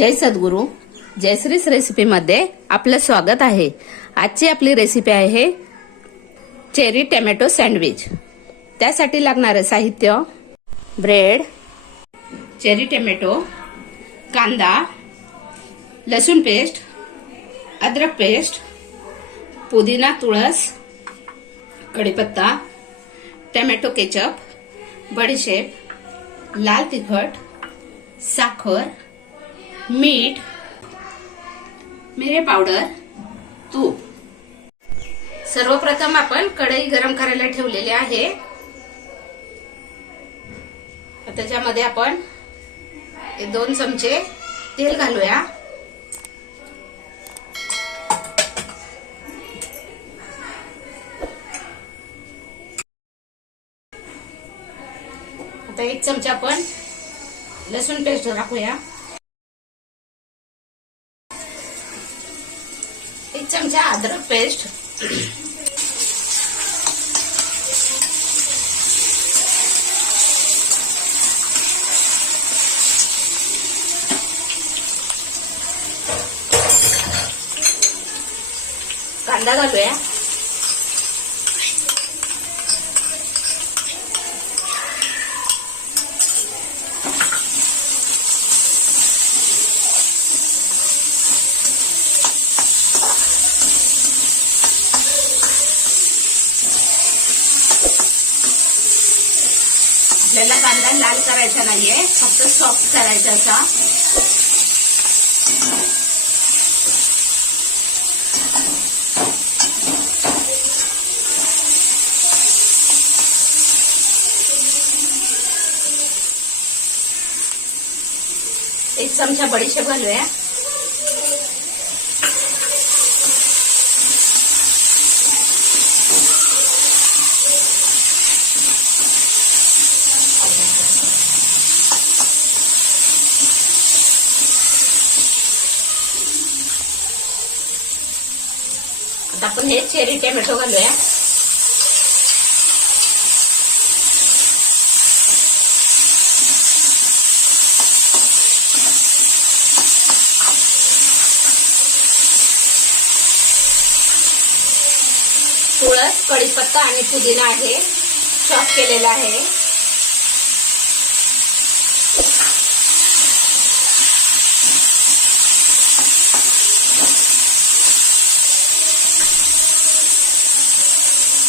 जय सद्गुरू. जयश्रीस रेसिपीमध्ये आपलं स्वागत आहे. आजची आपली रेसिपी आहे चेरी टोमॅटो सँडविच. त्यासाठी लागणारे साहित्य: ब्रेड, चेरी टोमॅटो, कांदा, लसूण पेस्ट, अद्रक पेस्ट, पुदिना, तुळस, कढीपत्ता, टोमॅटो केचप, बडीशेप, लाल तिखट, साखर, मीठ, मिरे पावडर, तूप. सर्वप्रथम आपण कढई गरम करायला ठेवलेली आहे. त्याच्यामध्ये आपण 2 चमचे तेल घालूया. आता 1 चमचा आपण लसूण पेस्ट टाकूया. 1 चमचा अद्रक पेस्ट, कांदा घालूया. आपल्याला कांदा लाल करायचा नाहीये, फक्त सॉफ्ट करायचा असा. एक चमचा बडीशेप घालूया. आता आपण हे चेरी टोमॅटो घालूया. तुळस, कढीपत्ता आणि पुदिना आहे, चॉप केलेला आहे.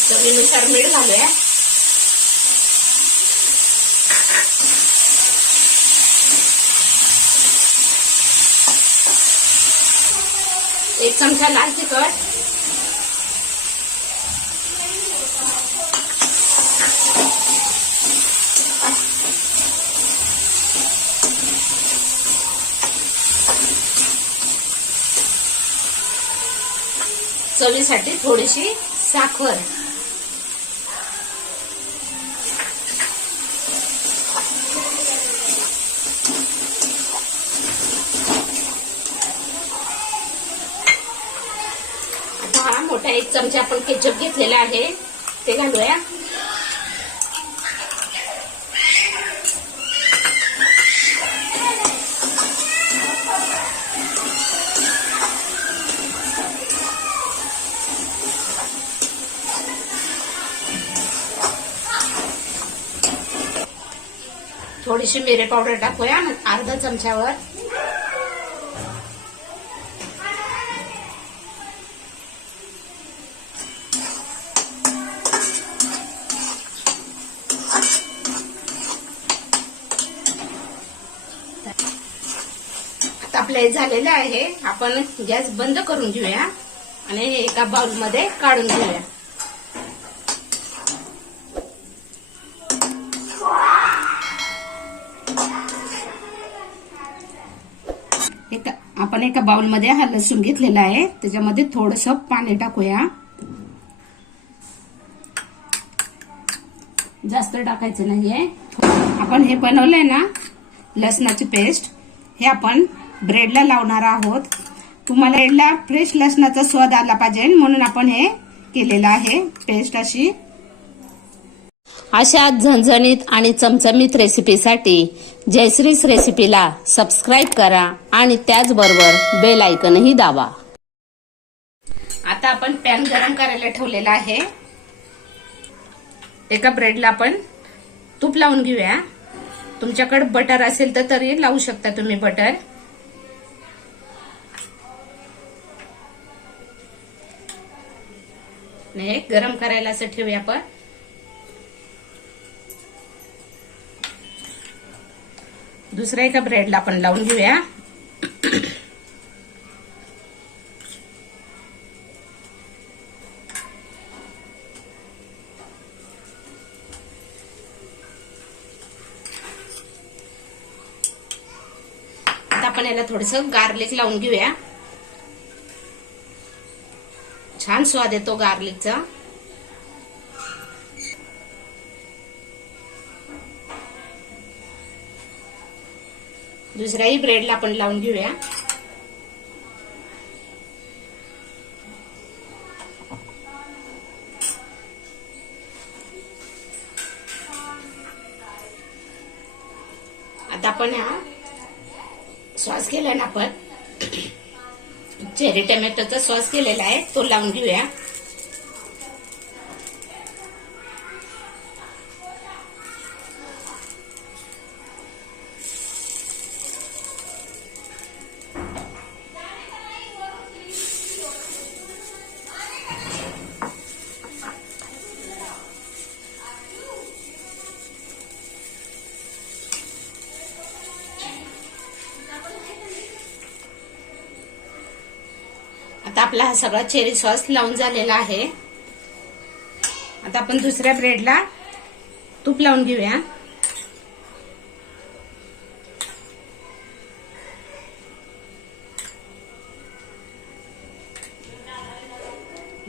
चवीनुसार मीठ घालूया. एक चमचा लाल तिखट, चवीसाठी थोडीशी साखर, हा मोठा 1 चमचा आपण केचप घेतलेला आहे ते घालूया. थोडीशी मिरे पावडर टाकूया, अर्धा चमच्यावर. आता आपलं झालेलं आहे. आपण गॅस बंद करून घेऊया आणि हे एका बाउल मध्ये काढून घेऊया. आपण एका बाउल मध्ये हा लसूण घेतलेला आहे, त्याच्यामध्ये थोडंसं पाणी टाकूया. जास्त टाकायचं नाहीये. आपण हे बनवलंय ना लसणाची पेस्ट, हे आपण ब्रेडला लावणार आहोत. तुम्हाला ब्रेडला फ्रेश लसणाचा स्वाद आला पाहिजे म्हणून आपण हे केलेलं आहे पेस्ट अशी. अशा झणझणीत आणि चमचमीत रेसिपीसाठी जयश्रीस रेसिपीला सबस्क्राईब करा आणि त्याचबरोबर बेल आयकनही दाबा. आता आपण पॅन गरम करायला ठेवलेला आहे. एका ब्रेडला आपण तूप लावून घेऊया. तुमच्याकडे बटर असेल तर तरी लावू शकता तुम्ही बटर. हे गरम करायला असं ठेवूया आपण. दुसऱ्या एका ब्रेडला आपण लावून घेऊया. आता आपण याला थोडंसं गार्लिक लावून घेऊया. छान स्वाद येतो गार्लिकचा. दुसऱ्याही ब्रेडला आपण लावून घेऊया. आता आपण हा सॉस केला ना, आपण चेरी टोमॅटोचा सॉस केलेला आहे तो लावून घेऊया. आता आपला हा सगळा चेरी सॉस लावून झालेला आहे. आता आपण दुसऱ्या ब्रेडला तूप लावून घेऊया.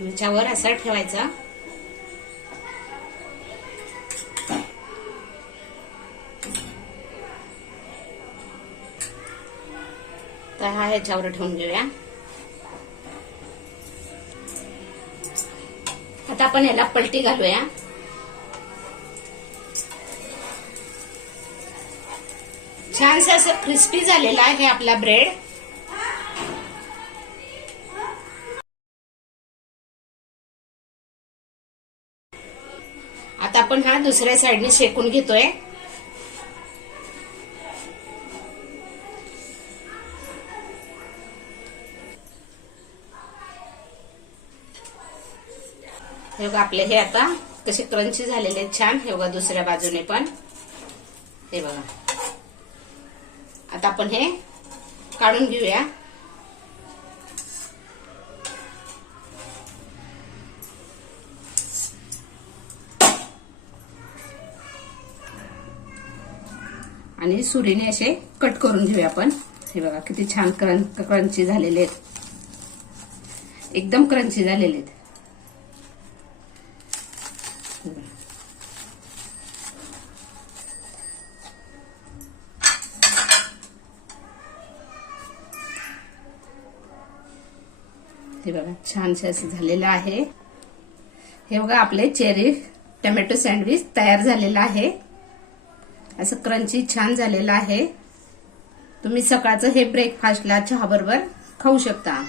याच्यावर असा ठेवायचा. तर हा ह्याच्यावर ठेवून घेऊया. आता आपण याला पलटी घालूया. छानसं असं क्रिस्पी झालेला आहे आपला ब्रेड. आता आपण हा दुसऱ्या साईडने शेकून घेतोय. हे बघा आपले हे आता कसे क्रंची झालेले छान. हे बघा दुसऱ्या बाजूने पण हे बघा. आता आपण हे काढून घेऊया. आणि सुरीने असे कट करून घेऊया आपण. हे बघा किती छान क्रंची झालेले आहेत. एकदम क्रंची झालेले आहेत. हे बघा छानसे असं झालेलं आहे. हे बघा आपले चेरी टोमॅटो सँडविच तयार झालेलं आहे. असं क्रंची छान झालेलं आहे. तुम्ही सकाळचं हे ब्रेकफास्टला चहा बरोबर खाऊ शकता.